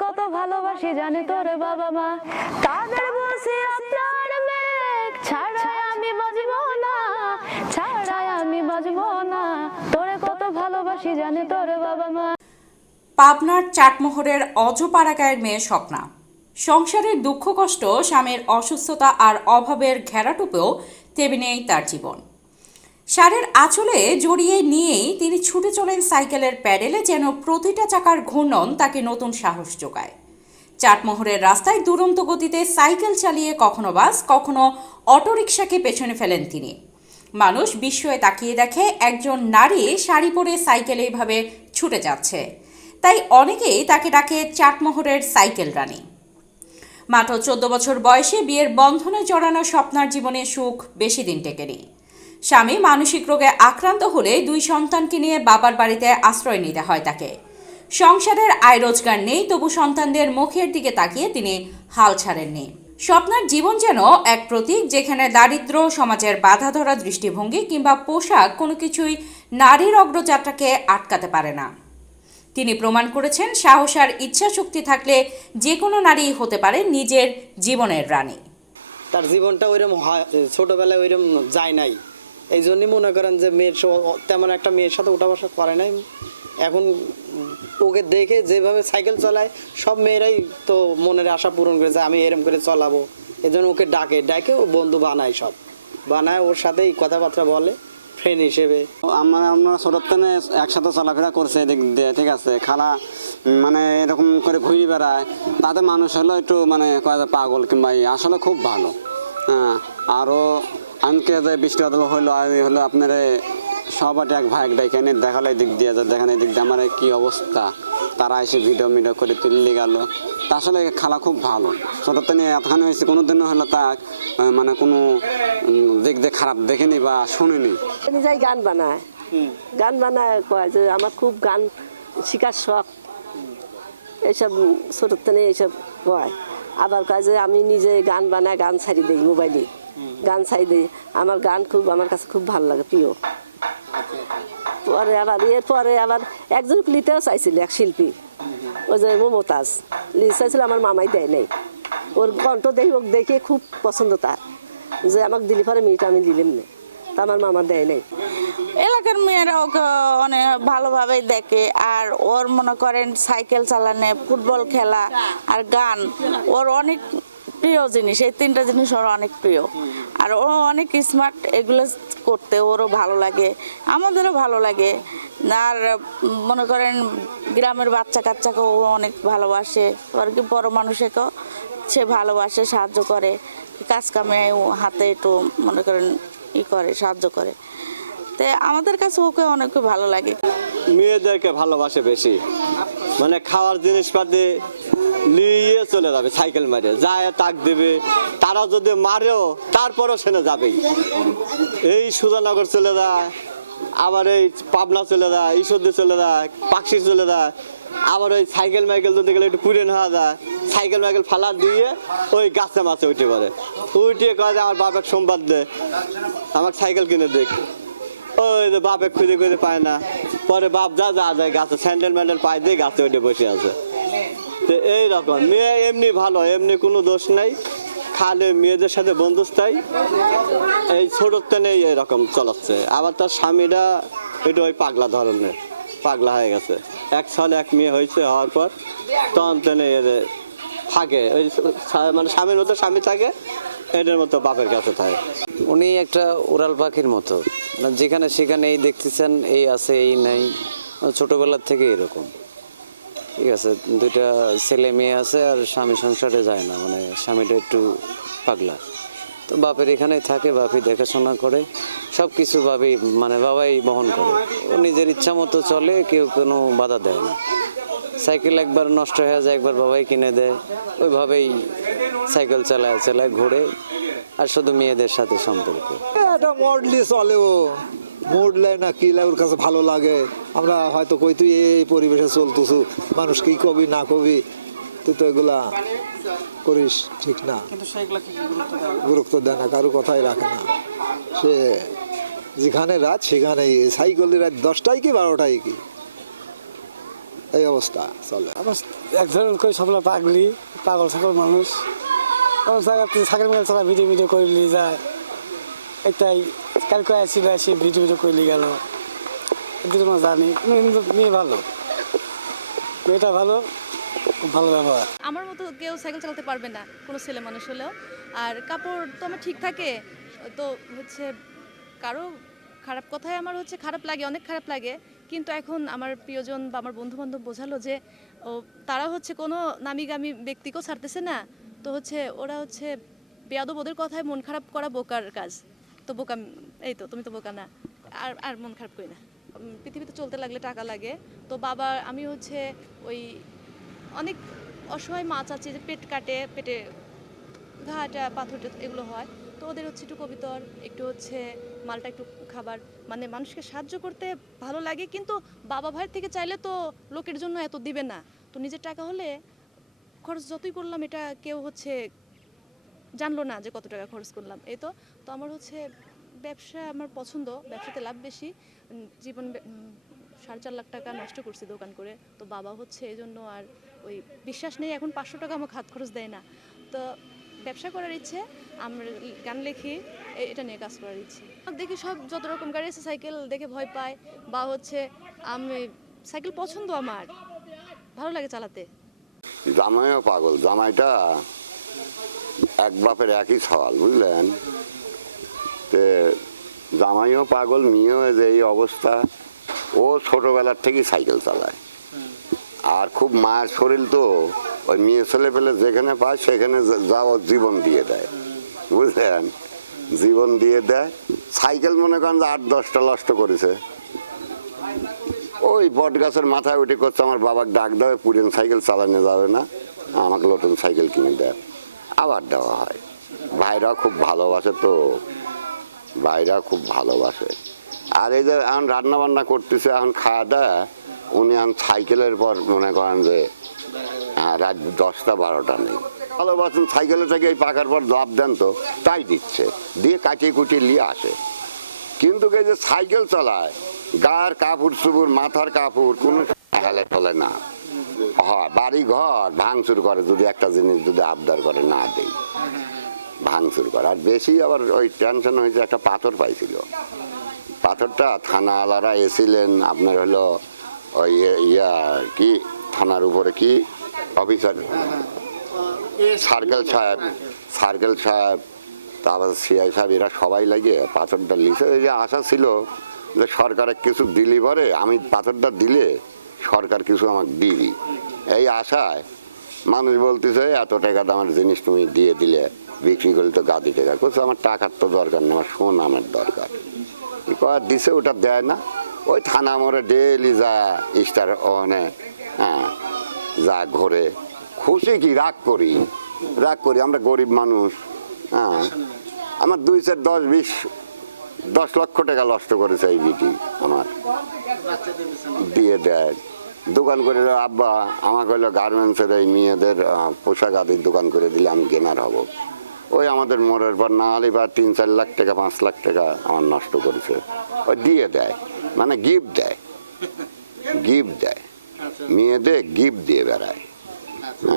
কত ভালোবাসি জানে তোর বাবা মা। কাদের বসে আপনার মেঘ, ছাড়াই আমি বাজবো না, ছাড়াই আমি বাজবো না। তোরে কত ভালোবাসি জানে তোর বাবা মা। পাবনার চাটমোহরের অজপাড়াগায়ের মেয়ে স্বপ্না। সংসারের দুঃখ কষ্ট, স্বামীর অসুস্থতা আর অভাবের ঘেরাটুপেও তেমনি নেই তার জীবন। সারের আঁচলে জড়িয়ে নিয়েই তিনি ছুটে চলেন সাইকেলের প্যাডেলে যেন প্রতিটা চাকার ঘূর্ণন তাকে নতুন সাহস যোগায়। চাটমোহরের রাস্তায় দুরন্ত গতিতে সাইকেল চালিয়ে কখনো বাস, কখনো অটোরিকশাকে পেছনে ফেলেন তিনি। মানুষ বিস্ময়ে তাকিয়ে দেখে একজন নারী শাড়ি পরে সাইকেলে এইভাবে ছুটে যাচ্ছে। তাই অনেকেই তাকে ডাকে চাটমোহরের সাইকেল রানী। মাত্র চোদ্দ বছর বয়সে বিয়ের বন্ধনে জড়ানো স্বপ্নার জীবনে সুখ বেশি দিন টেকেনি। স্বামী মানসিক রোগে আক্রান্ত হলে দুই সন্তানকে নিয়ে বাবার বাড়িতে আশ্রয় নিতে হয় তাকে। সংসারের আয় রোজগার নেই, তবু সন্তানদের মুখের দিকে তাকিয়ে তিনি হাল ছাড়েননি। স্বপ্নার জীবন যেন এক প্রতীক যেখানে দারিদ্র সমাজের বাধা ধরা দৃষ্টিভঙ্গি কিংবা পোশাক কোনো কিছুই নারীর অগ্রযাত্রাকে আটকাতে পারে না। তিনি প্রমাণ করেছেন, সাহস আর ইচ্ছাশক্তি থাকলে যে কোনো নারী হতে পারে নিজের জীবনের রানী। তার জীবনটা ওইরকম ছোটবেলায় ওইরকম যায় নাই। এই জন্যই মনে করেন যে মেয়ের তেমন একটা মেয়ের সাথে উঠা বসা করে নাই। এখন ওকে দেখে যেভাবে সাইকেল চলায়, সব মেয়েরাই তো মনের আশা পূরণ করে যায় আমি এরম করে চলাবো। এই জন্য ওকে ডাকে ডাকে ও বন্ধু বানায় সব। বানায়, ওর সাথেই কথাবার্তা বলে ফ্রেন্ড হিসেবে। আমরা আমরা থেকে একসাথে চলাফেরা করছে এদিক দিয়ে, ঠিক আছে? খালা মানে এরকম করে ঘুরে বেড়ায়, তাতে মানুষ হলো একটু মানে পাগল কিংবা। আসলে খুব ভালো। হ্যাঁ আরও আনকে যে বৃষ্টি বাদল হইল আর হলো আপনার সবাটি এক ভাই এক ডাইকে এনে দেখাল এদিক দিয়ে যে দেখেন এদিক দিয়ে আমার কী অবস্থা। তারা এসে ভিডিও মিডিও করে তুললে গেল। তা আসলে খালা খুব ভালো। ছোটোর থেকে এতখানি হয়েছে কোনো দিনও হলো আহ, মানে কোনো দিক দিয়ে খারাপ দেখেনি বা শুনিনি। নিজেই গান বানায় গান বানায় কয় যে আমার খুব গান শিকার শখ। এইসব ছোটোর থেকে এইসব কয়। আবার কয় যে আমি নিজে গান বানায় গান ছাড়ি দিই মোবাইলে। গান ছাড়ি দিই আমার গান খুব, আমার কাছে খুব ভালো লাগে, প্রিয়। পরে আবার, এরপরে আবার একজন লিতেও চাইছিল, এক শিল্পী। ওই যে মমতাজ। চাইছিল, আমার মামাই দেয় নাই। ওর কণ্ঠ দেখি ওকে দেখে খুব পছন্দ তার। যে আমাকে দিলি পরে মেয়েটা আমি দিলাম না। তা আমার মামা দেয় নাই। এলাকার মেয়েরা ওকে অনেক ভালোভাবেই দেখে। আর ওর মনে করেন, সাইকেল চালানো, ফুটবল খেলা আর গান, ওর অনেক প্রিয় জিনিস, এই তিনটা জিনিস ওর অনেক প্রিয়। আর ও অনেক স্মার্ট এগুলো করতে ওরও ভালো লাগে, আমাদেরও ভালো লাগে। আর মনে করেন গ্রামের বাচ্চা কাচ্চাকেও ও অনেক ভালোবাসে, আর কি বড় মানুষকেও সে ভালোবাসে, সাহায্য করে কাজ কামে হাতে একটু মনে করেন ই করে, সাহায্য করে। তো আমাদের কাছে ওকে অনেক ভালো লাগে। মেয়েদেরকে ভালোবাসে বেশি। মানে খাওয়ার জিনিসপাতি চলে যাবে সাইকেল মারে, যায়, তাক দেবে। তারা যদি মারেও, তারপরও সেনে যাবেই। এই সুজানগর চলে যায়, আবার এই পাবনা চলে যায়, ঈশ্বরদী চলে যায় পাকশি চলে যায়। আবার ওই সাইকেল মাইকেল যদি গেলে একটু পুরেন হওয়া যায়। সাইকেল মাইকেল ফালা দিয়ে ওই গাছে মাছে উঠে পড়ে। উঠিয়ে কয় যে আমার বাপের সোমবার দে, আমাকে সাইকেল কিনে দেখ। ওই যে বাপে খুঁজে খুঁজে পায় না। পরে বাপ যা যা যায় গাছে স্যান্ডেল ম্যান্ডেল পায় দিয়ে গাছে উঠে বসে আছে। তো এই রকম মেয়ে এমনি ভালো, এমনি কোনো দোষ নাই। খালে মেয়েদের সাথে বন্ধুস্থাই এই ছোটোর তেনেই এরকম চলাচ্ছে। আবার তার স্বামীরা একটু ওই পাগলা ধরনের, পাগলা হয়ে গেছে। এক সালে এক মেয়ে হয়েছে, হওয়ার পর তখন তেনে এদের থাকে ওই মানে স্বামীর মতো স্বামী থাকে, এদের মতো বাপের কাছে থাকে। উনি একটা উড়াল পাখির মতো। মানে যেখানে সেখানে এই দেখতেছেন, এই আছে, এই নাই। ছোটবেলার থেকে এরকম। ঠিক আছে, দুইটা ছেলে মেয়ে আছে আর স্বামী সংসারে যায় না মানে স্বামীটা একটু পাগলা। তো বাপের এখানেই থাকে বাপি দেখাশোনা করে সব কিছু ভাবি মানে বাবাই বহন করে। ও নিজের ইচ্ছা মতো চলে, কেউ কোনো বাধা দেয় না। সাইকেল একবার নষ্ট হয়ে যায়, একবার বাবাই কিনে দেয়, ওইভাবেই সাইকেল চালায় চালায় ঘুরে, আর শুধু মেয়েদের সাথে সম্পর্ক। এটা মডলি চলে ও। মডলে না কি ওর কাছে ভালো লাগে। আমরা হয়তো কই তুই এই পরিবেশে চলতেছু। মানুষ কি কবি না কবি? তুই তো এগুলা করিস ঠিক না। গুরুত্ব দেয়? না কারও কথাই রাখে না। সে যেখানে রাত সেখানেই। সাইকেলের রাত দশটায় কি বারোটায় কি? এই অবস্থা চলে। আবার এক ধরনের কই সবলা পাগলি পাগল ছাগল মানুষ। সাইকেল মেল চালা ভিডিও ভিডিও করলি যায় এটাই কালকে আসি আসি, ভিডিও ভিডিও করলি গেল। এদিকে আমরা জানি, মেয়ে ভালো। মেয়েটা ভালো ভালো ব্যবহার। আমার মতো কেউ সাইকেল চালাতে পারবে না, কোনো ছেলে মানুষ হলেও। আর কাপড় তো আমার ঠিক থাকে, তো হচ্ছে কারও খারাপ কথায় আমার হচ্ছে খারাপ লাগে, অনেক খারাপ লাগে। কিন্তু এখন আমার প্রিয়জন বা আমার বন্ধু বান্ধব বোঝালো যে, ও, তারা হচ্ছে কোনো নামি গামি ব্যক্তিকেও ছাড়তেছে না। তো হচ্ছে ওরা হচ্ছে বেয়াদব ওদের কথায় মন খারাপ করা বোকার কাজ। তো বোকা, এই তো, তুমি তো বোকা না। আর আর মন খারাপ করি না। পৃথিবীতে চলতে লাগলে টাকা লাগে। তো বাবা, আমি হচ্ছে ওই অনেক অসহায় মাছ আছে যে পেট কাটে, পেটে ঘাটা, পাথর এগুলো হয়। তো ওদের হচ্ছে একটু কবিতর, একটু হচ্ছে মালটা একটু খাবার। মানে মানুষকে সাহায্য করতে ভালো লাগে, কিন্তু বাবা ভাইয়ের থেকে চাইলে তো লোকের জন্য এত দিবে না। তো নিজের টাকা হলে খরচ যতই করলাম, এটা কেউ হচ্ছে জানলো না যে কত টাকা খরচ করলাম। এই তো তো আমার হচ্ছে ব্যবসা আমার পছন্দ, ব্যবসাতে লাভ বেশি। জীবন সাড়ে চার লাখ টাকা নষ্ট করছি দোকান করে। তো বাবা হচ্ছে এই জন্য আর ওই বিশ্বাস নেই, এখন পাঁচশো টাকা আমাকে হাত খরচ দেয় না। তো ব্যবসা করার ইচ্ছে, আমরা গান লেখি এটা নিয়ে কাজ করার ইচ্ছে। দেখি সব যত রকম গাড়ি আছে, সাইকেল দেখে ভয় পায় বা হচ্ছে আমি, সাইকেল পছন্দ আমার, ভালো লাগে চালাতে। জামাইও পাগল, জামাইটা এক বাপের একই সওয়াল বুঝলেন? তে জামাইও পাগল, মেয়েও যে এই অবস্থা, ও ছোটবেলার থেকেই সাইকেল চালায়। আর খুব মায়ের শরীর তো, ওই মেয়ে ছেলে পেলে যেখানে পায় সেখানে যা- যা ও জীবন দিয়ে দেয়, বুঝলেন? জীবন দিয়ে দেয়। সাইকেল মনে করেন যে আট দশটা নষ্ট করেছে। ওই বট গাছের মাথায় উঠে করছে, আমার বাবার ডাক দেওয়া পুরেন সাইকেল চালানো যাবে না, আমাকে নতুন সাইকেল কিনে দেয়। আবার দেওয়া হয়। ভাইরা খুব ভালোবাসে তো ভাইরা খুব ভালোবাসে। আর এই যে এখন রান্না বান্না করতেছে এখন খাওয়া দাওয়া উনি এখন সাইকেলের পর মনে করেন যে হ্যাঁ, রাত দশটা বারোটা নেই। ভালোবাসেন সাইকেলে থেকে এই পাকার পর লাভ দেন তো তাই দিচ্ছে। দিয়ে কাটিয়ে কুটিয়ে নিয়ে আসে। কিন্তু এই যে সাইকেল চালায় গার কাপড় চুপুর মাথার কাপড় কোনো হেলে চলে না। হয় বাড়ি ঘর ভাঙচুর করে যদি একটা জিনিস যদি আবদার করে না দেই। ভাঙচুর করে। আর বেশি আবার ওই টেনশন হয়েছে, একটা পাথর পাইছিল। পাথরটা থানাওয়ালারা এসেছিলেন আপনার হলো ওই ইয়ে- কি, থানার উপরে কি, অফিসার। সার্কেল সাহেব সার্কেল সাহেব, তারপর সিআই সাহেব, এরা সবাই লাগিয়ে পাথরটা লিখে এই যে আশা ছিল যে সরকারের কিছু দিলি পরে আমি পাথরটা দিলে সরকার কিছু আমাকে দিবি। এই আশায় মানুষ বলতেছে, এত টাকা দামের জিনিস তুমি দিয়ে দিলে বিক্রি করলে তো গাদি টাকা। করছে আমার টাকার তো দরকার নেই, আমার সোন আমার দরকার কয় দিছে, ওটা দেয় না। ওই থানা মোড়ে ডেলি যা স্টার ওখানে হ্যাঁ যা ঘোরে, খুশি কি? রাগ করি রাগ করি। আমরা গরিব মানুষ হ্যাঁ। আমার দুই চার দশ বিশ দশ লক্ষ টাকা নষ্ট করেছে এই বিটি আমার। দিয়ে দেয়। দোকান করে আব্বা, আমাকে হলো গার্মেন্টসের এই মেয়েদের পোশাক আদির দোকান করে দিলে আমি কেনার হব। ওই আমাদের মোড়ের পর না হলে বা তিন চার লাখ টাকা, পাঁচ লাখ টাকা আমার নষ্ট করেছে। ওই দিয়ে দেয় মানে গিফট দেয়। গিফট দেয়। মেয়েদের গিফট দিয়ে বেড়ায়।